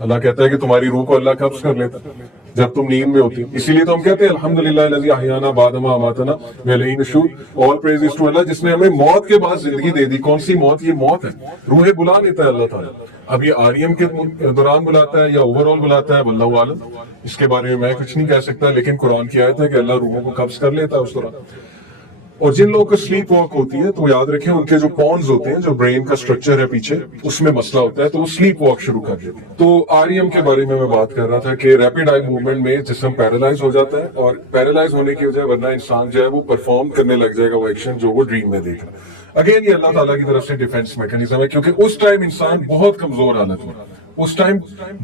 اللہ کہتا ہے کہ تمہاری روح کو اللہ قبض کر لیتا ہے جب تم نیند میں ہوتی. اسی لیے تو ہم کہتے ہیں الحمدللہ الذی احیانا بعد ما اماتنا والیہ النشور. آل پریز از ٹو اللہ جس نے ہمیں موت کے بعد زندگی دے دی. کون سی موت؟ یہ موت ہے. روح بلا لیتا ہے اللہ تعالیٰ. اب یہ آریم کے دوران بلاتا ہے یا اوور آل بلاتا ہے واللہ عالم، اس کے بارے میں میں کچھ نہیں کہہ سکتا، لیکن قرآن کی آیت ہے کہ اللہ روحوں کو قبض کر لیتا ہے اس دوران. اور جن لوگوں کو سلیپ واک ہوتی ہے تو یاد رکھیں ان کے جو پونز ہوتے ہیں، جو برین کا سٹرکچر ہے پیچھے، اس میں مسئلہ ہوتا ہے تو وہ سلیپ واک شروع کر دیتے ہیں. تو آریم کے بارے میں بات کر رہا تھا کہ ریپڈ آئی موومنٹ میں جسم پیرالائز ہو جاتا ہے، اور پیرالائز ہونے کی وجہ ورنہ انسان جو ہے وہ پرفارم کرنے لگ جائے گا وہ ایکشن جو وہ ڈریم میں دیکھ رہا ہے. اگین یہ اللہ تعالیٰ کی طرف سے ڈیفینس میکنزم ہے، کیونکہ اس ٹائم انسان بہت کمزور حالت میں، اس ٹائم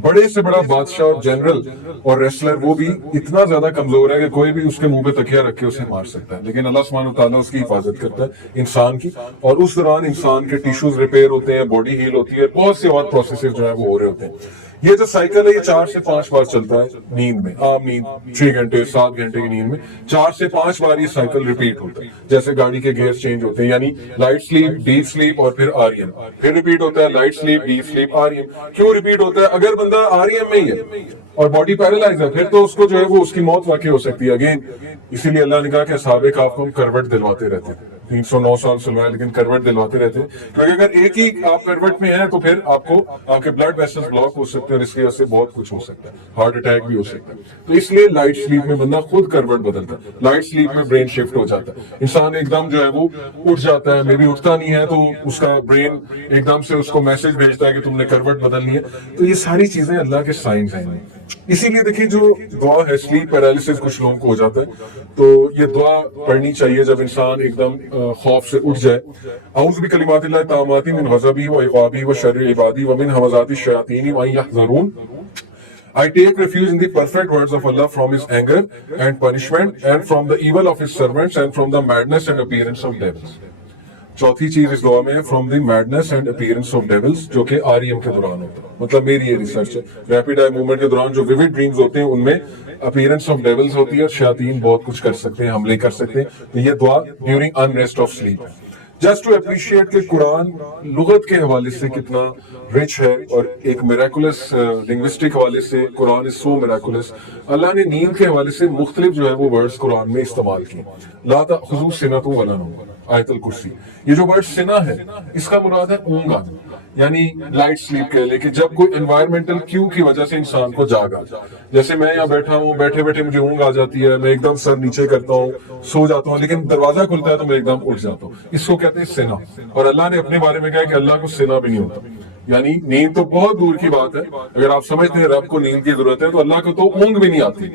بڑے سے بڑا بادشاہ اور جنرل اور ریسلر وہ بھی اتنا زیادہ کمزور ہے کہ کوئی بھی اس کے منہ پہ تکیہ رکھ کے اسے مار سکتا ہے، لیکن اللہ سبحانہ وتعالیٰ اس کی حفاظت کرتا ہے انسان کی. اور اس دوران انسان کے ٹیشوز ریپیئر ہوتے ہیں، باڈی ہیل ہوتی ہے، بہت سے اور پروسیسز جو ہے وہ ہو رہے ہوتے ہیں. یہ جو سائیکل ہے یہ 4 سے 5 بار چلتا ہے نیند میں. عام نیند 6 گھنٹے 7 گھنٹے کی نیند میں 4 سے 5 بار یہ سائیکل ریپیٹ ہوتا ہے، جیسے گاڑی کے گیئر چینج ہوتے ہیں، یعنی لائٹ سلیپ، ڈیپ سلیپ اور پھر آریم. پھر ریپیٹ ہوتا ہے لائٹ سلیپ، ڈیپ سلیپ، آریم. کیوں ریپیٹ ہوتا ہے؟ اگر بندہ آریم میں ہی ہے اور باڈی پیرالائز ہے پھر تو اس کو جو ہے وہ اس کی موت واقع ہو سکتی ہے. اگین اسی لیے اللہ نے کہا کہ اصحاب کہف کو ہم کروٹ دلواتے رہتے ہیں. 309 سال سلوایا لیکن کروٹ دلواتے رہتے ہیں، کیونکہ اگر ایک ہی آپ کروٹ میں ہیں تو پھر آپ کو آپ کے بلڈ ویسلز بلاک ہو سکتے ہیں اور اس کی وجہ سے بہت کچھ ہو سکتا ہے، ہارٹ اٹیک بھی ہو سکتا ہے. تو اس لیے لائٹ سلیپ میں بندہ خود کروٹ بدلتا ہے، لائٹ سلیپ میں برین شفٹ ہو جاتا ہے. انسان ایک دم جو ہے وہ اٹھ جاتا ہے، میں بھی اٹھتا نہیں ہے تو اس کا برین ایک دم سے اس کو میسج بھیجتا ہے کہ تم نے کروٹ بدلنی ہے. تو یہ ساری چیزیں اللہ کے سائنس ہیں. اسی لیے دیکھیں جو دعا ہے سلیپ پیرالسس کچھ لوگوں کو ہو جاتا ہے تو یہ دعا پڑھنی چاہیے جب انسان ایک دم خوف سے اٹھ جائے. اعوذ بکلمات اللہ التامات من غضبہ وعقابہ وشر عبادہ ومن ھمزات الشیاطین وان یحضرون. I take refuge in the perfect words of Allah from His anger and punishment and from the evil of His servants and from the madness and appearance of devils. چوتھی چیز اس دعا میں ہے from the madness and appearance of devil's, جو کہ آریم کے دوران ہوتا ہے. مطلب میری یہ ریسرچ ہے، ریپڈ آئی موومنٹ کے دوران جو ویوڈ ڈریمز ہوتے ہیں ان میں اپیئرنس آف ڈیولز ہوتی ہے اور شیاطین بہت کچھ کر سکتے ہیں، حملے کر سکتے ہیں. تو یہ دعا ڈیورنگ انریسٹ آف سلیپ ہے. جسٹ ٹو اپریشیٹ کہ قرآن لغت کے حوالے سے کتنا رچ ہے اور ایک میراکولس لنگوسٹک حوالے سے قرآن از سو میراکولس. اللہ نے نیند کے حوالے سے مختلف جو ہے وہ ورڈز قرآن میں استعمال کیے. لا تأخذہ سنۃ ولا نوم، آیت الکرسی. یہ جو ورڈ سنا ہے اس کا مراد ہے اونگ آنا، یعنی لائٹ سلیپ کہہ لے کہ جب کوئی انوائرمنٹل کیو کی وجہ سے انسان کو جاگ آ جائے. جیسے میں یہاں بیٹھا ہوں، بیٹھے بیٹھے مجھے اونگ آ جاتی ہے، میں ایک دم سر نیچے کرتا ہوں، سو جاتا ہوں، لیکن دروازہ کھلتا ہے تو میں ایک دم اٹھ جاتا ہوں. اس کو کہتے ہیں سنا. اور اللہ نے اپنے بارے میں کہا کہ اللہ کو سنا بھی نہیں ہوتا. یعنی نیند تو بہت دور کی بات ہے، اگر آپ سمجھتے ہیں رب کو نیند کی ضرورت ہے تو اللہ کو تو اونگ بھی نہیں آتی.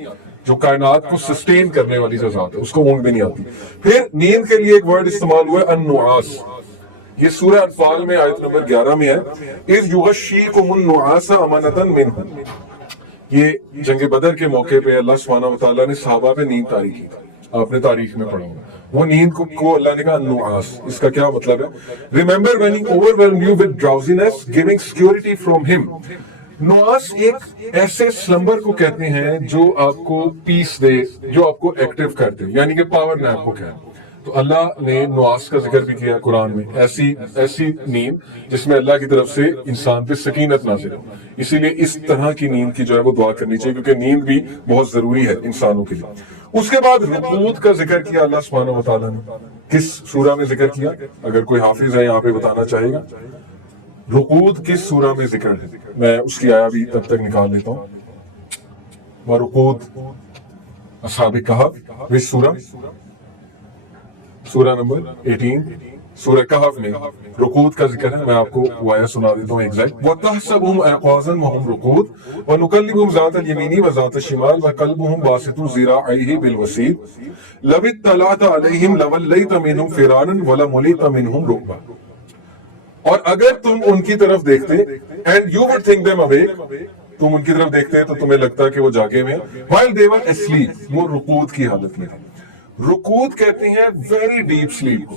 جو کائنات کو سسٹین کرنے والی جو ذات ہے اس کو اونگ بھی نہیں آتی. پھر نیند کے لیے ایک ورڈ استعمال ہوا ہے النعاس. یہ سورہ انفال میں آیت نمبر 11 میں ہے، اذ یغشیکم النعاس امانۃ منہ. یہ جنگ بدر کے موقع پہ اللہ سبحانہ وتعالیٰ نے صحابہ پہ نیند طاری کی. آپ نے تاریخ میں پڑھا ہوگا وہ نیند کو اللہ نے کہا نعاس. اس کا کیا مطلب ہے؟ Remember when he overwhelmed you with drowsiness, giving security from him. نعاس ایک ایسے سلمبر کو کہتے ہیں جو آپ کو پیس دے، جو آپ کو ایکٹیو کر دے، یعنی کہ پاور نیپ کو کہتے ہیں. تو اللہ نے نعاس کا ذکر بھی کیا قرآن میں، ایسی نیند جس میں اللہ کی طرف سے انسان پہ سکینت نازل ہو. اسی لیے اس طرح کی نیند کی جو ہے وہ دعا کرنی چاہیے، کیونکہ نیند بھی بہت ضروری ہے انسانوں کے لیے. اس کے بعد رقود کا ذکر کیا اللہ سبحانہ وتعالیٰ نے. کس سورہ میں ذکر کیا؟ اگر کوئی حافظ ہے یہاں پہ بتانا چاہے گا رقود کس سورہ میں ذکر ہے؟ میں اس کی آیا بھی تب تک نکال لیتا ہوں. ورقود اصحاب کہف، وچ سورہ؟ سورہ نمبر 18 سورہ کہف میں رقود کا ذکر ہے. میں آپ کو وایا سنا دیتا ہوں ایگزیکٹ. وَتَحْسَبُهُمْ أَيْقَاظًا وَهُمْ رُقُودٌ وَنُقَلِّبُهُمْ ذَاتَ الْيَمِينِ وَذَاتَ الشِّمَالِ وَقَلْبُهُمْ بَاسِطٌ ذِرَاعَيْهِ بِالْوَسِيدِ لَوِ اطَّلَعْتَ عَلَيْهِمْ لَوَلَّيْتَ مِنْهُمْ فِرَارًا وَلَمُلِئْتَ مِنْهُمْ رُعْبًا. اور اگر تم ان کی طرف دیکھتے and you would think them awake، تم ان کی طرف دیکھتے تو تمہیں لگتا کہ وہ جاگے میں ہیں، while they were asleep، وہ رقود کی حالت میں تھے. رقود کہتے ہیں ویری ڈیپ سلیپ کو،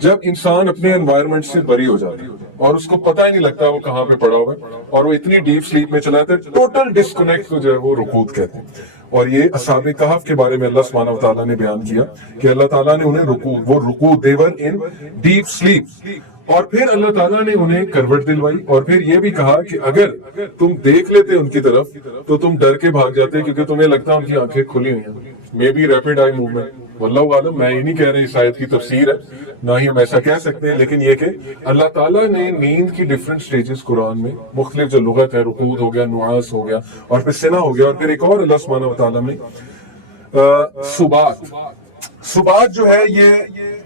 جب انسان اپنے انوائرمنٹ سے بری ہو جاتا ہے. اور اس کو پتہ ہی نہیں لگتا وہ کہاں پہ پڑا ہوا ہے اور وہ اتنی ڈیپ سلیپ میں چلا جاتا ہے. ٹوٹل ڈسکنیکٹ کو جو ہے وہ رکود کہتے ہیں. اور یہ اصحاب کہف کے بارے میں اللہ سبحانہ و تعالیٰ نے بیان کیا کہ اللہ تعالیٰ نے انہیں رکود they were in deep sleep. اور پھر اللہ تعالیٰ نے انہیں کروٹ دلوائی اور پھر یہ بھی کہا کہ اگر تم دیکھ لیتے ان کی طرف تو تم ڈر کے بھاگ جاتے کیونکہ تمہیں لگتا ان کی آنکھیں کھلی ہوئی ہیں. Maybe rapid eye movement, واللہ عالم, میں یہ نہیں کہہ رہا اس آیت کی تفسیر ہے, نہ ہی ہم ایسا کہہ سکتے ہیں, لیکن یہ کہ اللہ تعالیٰ نے نیند کی ڈفرنٹ سٹیجز قرآن میں مختلف جو لغت ہے, رکود ہو گیا, نعاس ہو گیا اور پھر سنا ہو گیا, اور پھر ایک اور اللہ سبحانہ و تعالیٰ نے سبات جو ہے یہ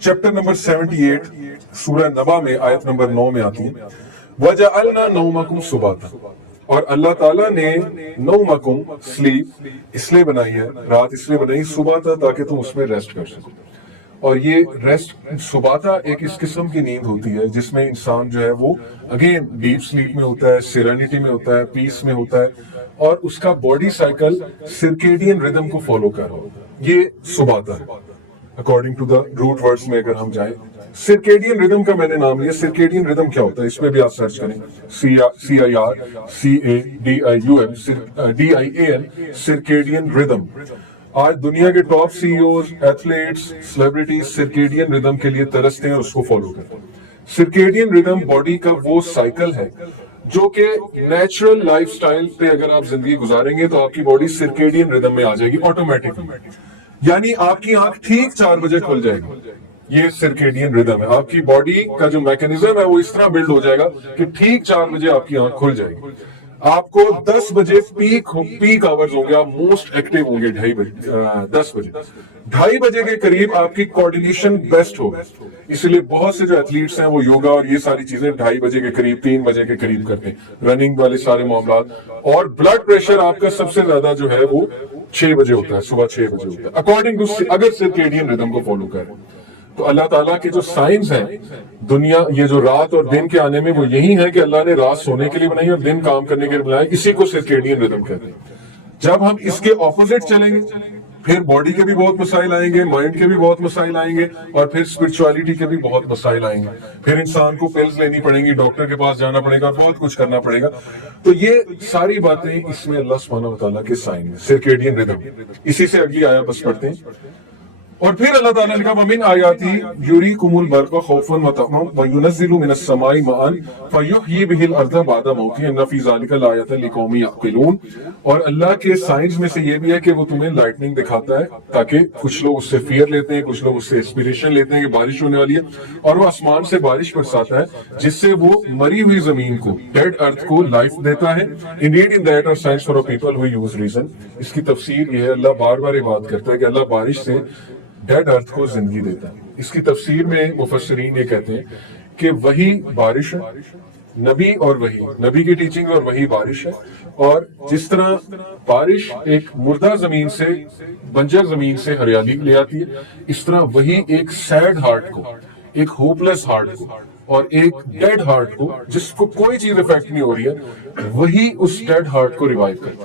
چیپٹر نمبر 78 سورہ نبا میں آیت نمبر 9 میں آتی ہے. وَجَعَلْنَا نَوْمَكُمْ سُبَاتًا, اور اللہ تعالیٰ نے نومکم سلیپ اس لیے بنائی ہے, رات اس لیے بنائی سباتا تاکہ تم اس میں ریسٹ کر سکو. اور یہ ریسٹ سباتا ایک اس قسم کی نیند ہوتی ہے جس میں انسان جو ہے وہ اگین ڈیپ سلیپ میں ہوتا ہے, سیرینٹی میں ہوتا ہے, پیس میں ہوتا ہے, اور اس کا باڈی سائیکل سرکیڈین ردم کو فالو کر رہا ہوتا ہے. یہ سباتا ہے according to the root words میں اگر ہم جائیں. سرکیڈین ردم کا میں نے نام لیا. سرکیڈین ردم کیا ہوتا ہے اس میں بھی آپ سرچ کریں, CIRCADIUM سرکیڈین ردم. آج دنیا کے top CEOs, athletes, celebrities circadian rhythm کے لیے ترستے ہیں اور اس کو فالو کرتے ہیں. سرکیڈین ردم باڈی کا وہ سائیکل ہے جو کہ نیچرل لائف سٹائل پہ اگر آپ زندگی گزاریں گے تو آپ کی باڈی سرکیڈین ردم میں آ جائے گی آٹومیٹکلی, یعنی آپ کی آنکھ ٹھیک 4 بجے کھل جائے گی. یہ سرکیڈین ردم ہے. آپ کی باڈی کا جو میکینزم ہے وہ اس طرح بلڈ ہو جائے گا کہ ٹھیک 4 بجے آپ کی آنکھ کھل جائے گی. آپ کو 10 بجے پیک آورز ہوں گے, آپ موسٹ ایکٹیو ہوں گے 10 بجے. 2:30 بجے کے قریب آپ کی کوارڈینیشن بیسٹ ہوگی. اس لیے بہت سے جو ایتھلیٹس ہیں وہ یوگا اور یہ ساری چیزیں 2:30 بجے کے قریب, 3 بجے کے قریب کرتے ہیں, رننگ والے سارے معاملات. اور بلڈ پریشر آپ کا سب سے زیادہ جو ہے وہ 6 بجے ہوتا ہے, صبح 6 بجے ہوتا ہے اکارڈنگ ٹو اگر سرکیڈین ردم کو فالو کریں. تو اللہ تعالیٰ کے جو سائنس ہیں دنیا, یہ جو رات اور دن کے آنے میں, وہ یہی ہے کہ اللہ نے رات سونے کے لیے بنائی اور دن کام کرنے کے لیے بنایا. اسی کو سرکیڈین ردم کہتے ہیں. جب ہم اس کے اپوزٹ چلیں گے پھر باڈی کے بھی بہت مسائل آئیں گے, مائنڈ کے بھی بہت مسائل آئیں گے, اور پھر اسپرچولیٹی کے بھی بہت مسائل آئیں گے. پھر انسان کو پلز لینی پڑیں گی, ڈاکٹر کے پاس جانا پڑے گا, بہت کچھ کرنا پڑے گا. تو یہ ساری باتیں اس میں اللہ سبحانہ و تعالیٰ کے سائن میں سرکیڈین ردم. اسی سے اگلی آیا بس پڑھتے ہیں. اور پھر اللہ تعالیٰ نے کہا وَمِنْ آیَاتِهِ يُرِيكُمُ الْبَرْقَ خَوْفًا وَطَمَعًا وَيُنَزِّلُ مِنَ السَّمَاءِ مَاءً فَيُحْيِي بِهِ الْأَرْضَ بَعْدَ مَوْتِهَا إِنَّ فِي ذَلِكَ لَآيَةً لِقَوْمٍ يَعْقِلُونَ. اور اللہ کے سائنس میں سے یہ بھی ہے کہ وہ تمہیں لائٹننگ دکھاتا ہے تاکہ کچھ لوگ اس سے فیئر لیتے ہیں, کچھ لوگ اس سے انسپریشن لیتے ہیں کہ بارش ہونے والی ہے, اور وہ آسمان سے بارش برساتا ہے جس سے وہ مری ہوئی زمین کو, ڈیڈ ارتھ کو لائف دیتا ہے. Indeed in that are signs for people who use reason. اس کی تفسیر یہ ہے, اللہ بار بار یہ بات کرتا ہے کہ اللہ بارش سے ڈیڈ ارتھ کو زندگی دیتا ہے. اس کی تفسیر میں مفسرین یہ کہتے ہیں کہ وہی بارش ہے, نبی اور وہی, نبی کی ٹیچنگ اور وہی بارش ہے. اور جس طرح بارش ایک مردہ زمین سے, بنجر زمین سے ہریالی لے آتی ہے, اس طرح وہی ایک سیڈ ہارٹ کو, ایک ہوپ لیس ہارٹ کو, اور ایک ڈیڈ ہارٹ کو جس کو کوئی چیز افیکٹ نہیں ہو رہی ہے, وہی اس ڈیڈ ہارٹ کو ریوائیو کرتا ہے.